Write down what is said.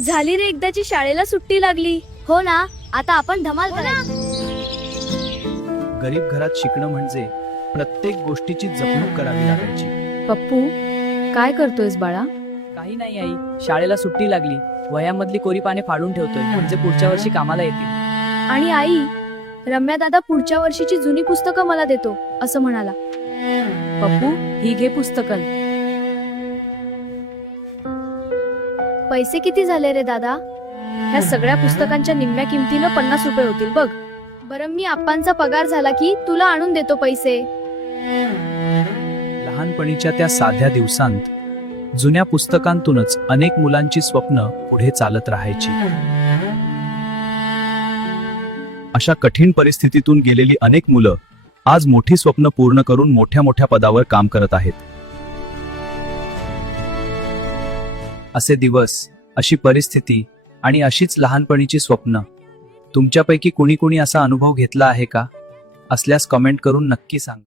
झाली रे एकदाची शाळेला सुट्टी लागली. हो ना, आता आपण धमाल करायची. गरीब घरात शिकणं म्हणजे प्रत्येक गोष्टीची जपणूक करावी लागायची. पप्पू, काय करतोयस बाळा? काही नाही आई, शाळेला सुट्टी लागली. वह्यामधली कोरी पाने फाडून ठेवतोय, म्हणजे पुढच्या वर्षी कामाला येतील. आणि आई, रम्या दादा पुढच्या वर्षीची जुनी पुस्तकं मला देतो असं म्हणाला. पप्पू, ही घे पुस्तकं. पैसे किती झाले रे दादा? ह्या सगळ्या पुस्तकांच्या निम्म्या किमतीनं 50 रुपये होतील बघ. बरं, मी आप्पांचा पगार झाला की तुला आणून देतो पैसे. लहानपणीच्या त्या साध्या दिवसांत जुन्या पुस्तकांतूनच अनेक मुलांची स्वप्न पुढे चालत राहायची. अशा कठीण परिस्थितीतून गेलेली अनेक मुलं आज मोठी स्वप्न पूर्ण करून मोठ्या मोठ्या पदावर काम करत आहेत. असे दिवस, अशी परिस्थिती आणि अशीच लहानपणीची स्वप्न तुमच्यापैकी कुणी कुणी असा अनुभव घेतला आहे का? असल्यास कमेंट करून नक्की सांगा.